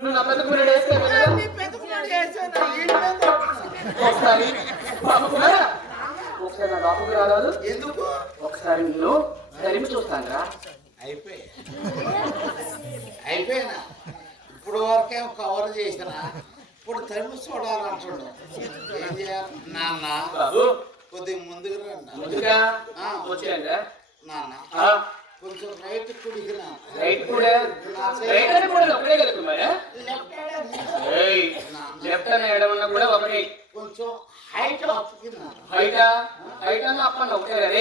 నువ్వు నా పెద్ద కుమారుడు వేస్తే ఒకసారి ఒకసారి నా బాబుకు రారాదు. ఎందుకు? ఒకసారి నిన్ను తరిమి చూస్తాను రా. అయిపోయినా ఇప్పుడు వరకేమో కవర్ చేసిన ఇప్పుడు తరిమి చూడాలంటున్నావు. ఏం చేయాలి నాన్న? బాబు కొద్దిగా ముందుగా ముందుగా వచ్చాను నాన్న. కొంచెం రైట్ కుడికి రైట్ కూడా రైట్ అని కూడా ఒకటే కదా కుమారా? లెఫ్ట్ అని ఎడమన్నా కూడా ఒకటి. కొంచెం హైట్ హైటా హైట్ అన్న అప్పన్న ఒకటే కదా.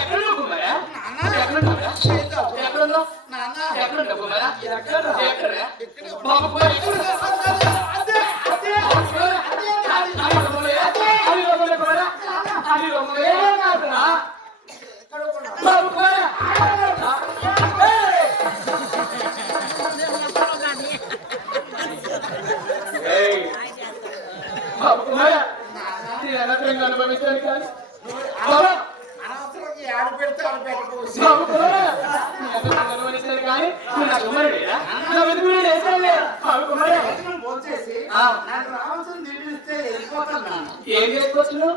ఎక్కడ కుమారా? ఎక్కడున్నావు? ఎక్కడున్నావు కుమారా? బాబు అనుభవించాను కానీ అనుభవించాను కానీ ఏం చేసుకోవచ్చు?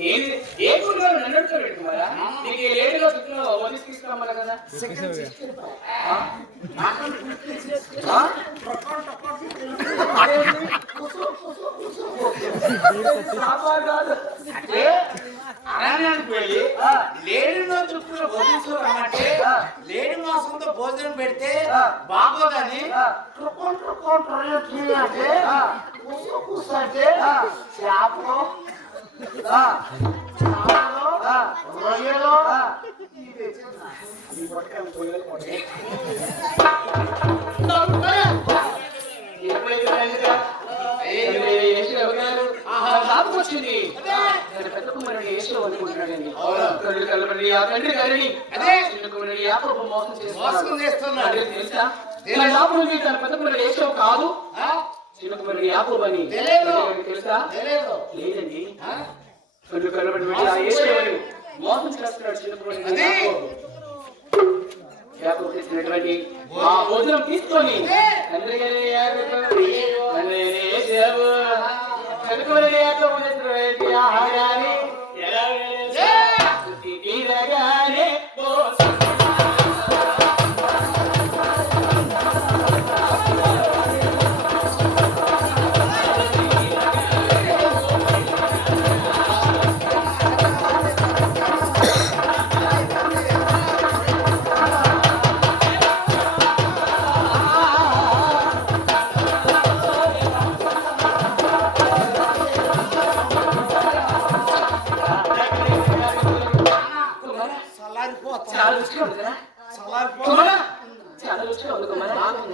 నేను ఏ గుడిలో నన్ను పెట్టుకున్నారా? నీకు ఏ లేడీలో చుట్టూ వదిలి తీసుకురమ్మన్నా కదా. లేడీలో చుట్టూ వదిలించుకోమంటే లేడీ మాసంతో భోజనం పెడితే బాగోదని కూర్చోంటే చేపలు రొయ్యలు వచ్చింది. పెద్ద కుమారుడు ఏసులో వండుకుంటున్నాడండి. తండ్రి గారిని చిన్న కుమారుడు యాకోబు మోసం చేస్తున్నాడు. తెలుసా? తన పెద్ద కుమారుడు ఏసులో కాదు, చిన్న కుమారుడు యాకోబు అని తెలుసా? లేదండి. కళ్ళు కలబడి మోసం చేస్తున్నాడు చిన్న కుమారుడు యాకోబు చేసినటువంటి ఆ భోజనం తీసుకొని తండ్రి గారి ఆహారాన్ని తీరగానే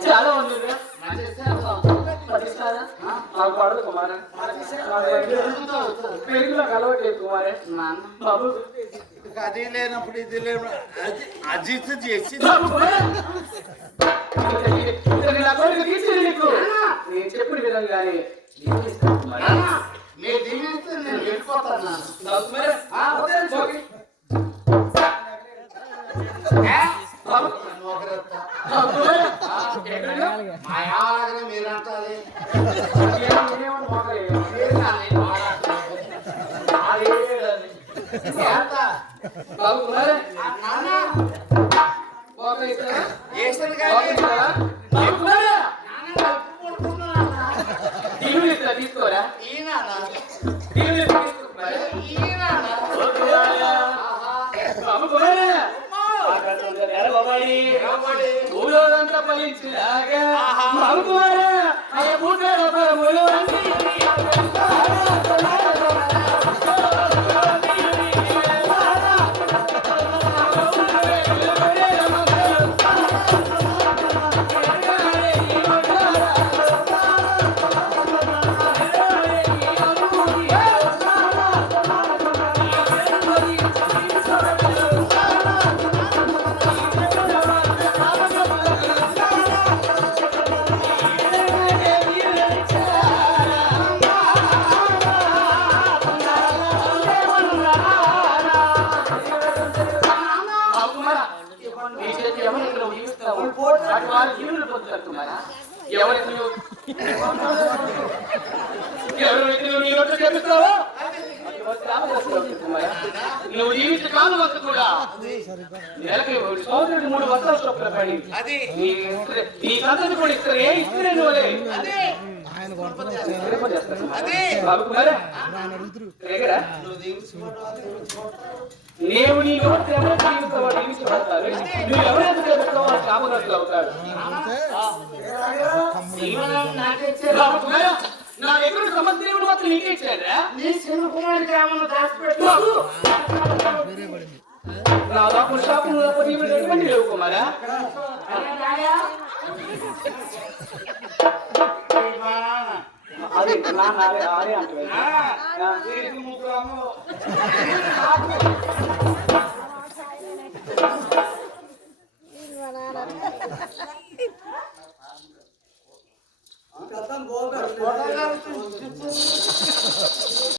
చాలా ఉంది. నాకు పడదు కుమారా. పెరుగులో కలవట్లేదు కుమారే. బాబు అది లేనప్పుడు ఇది లేనప్పుడు అజిత్ చేసి నేను చెప్పిన విధంగానే నేను దీనిస్తే నేను వెళ్ళిపోతాను. మాయాలగా మీరంటారు తీసుకోరా ఊరోదంతా ఫలించిలాగా వారి జీవన పొందుతారు కుమారా. ఎవరైతే నువ్వు నీ నోట్లు చేపిస్తావో నువ్వు జీవించిన కాలం అంతా కూడా నెలకి సంవత్సరానికి 3 వర్షాలు చొప్పున పడి నీ సంతతి కూడా ఇస్తారు. ఏ ఇస్తే నువ్వే బాబు కుమారా నీవు నీ నోటి ఎవరు జీవిస్తావో జీవించబడతారు. నువ్వు ఎవరైతే చేస్తావో వాళ్ళు శాపగ్రస్తులు అవుతారు. బాబు కుమారా నా దగ్గర సమస్యలు మాత్రం నీకే ఇచ్చారా? నీ చిన్న కుమారుడికి ఏమన్నా దాచిపెట్టు. నా లోపల శాపం ఎటువంటి లేవు కుమారా. అది నా ఆరే అంటే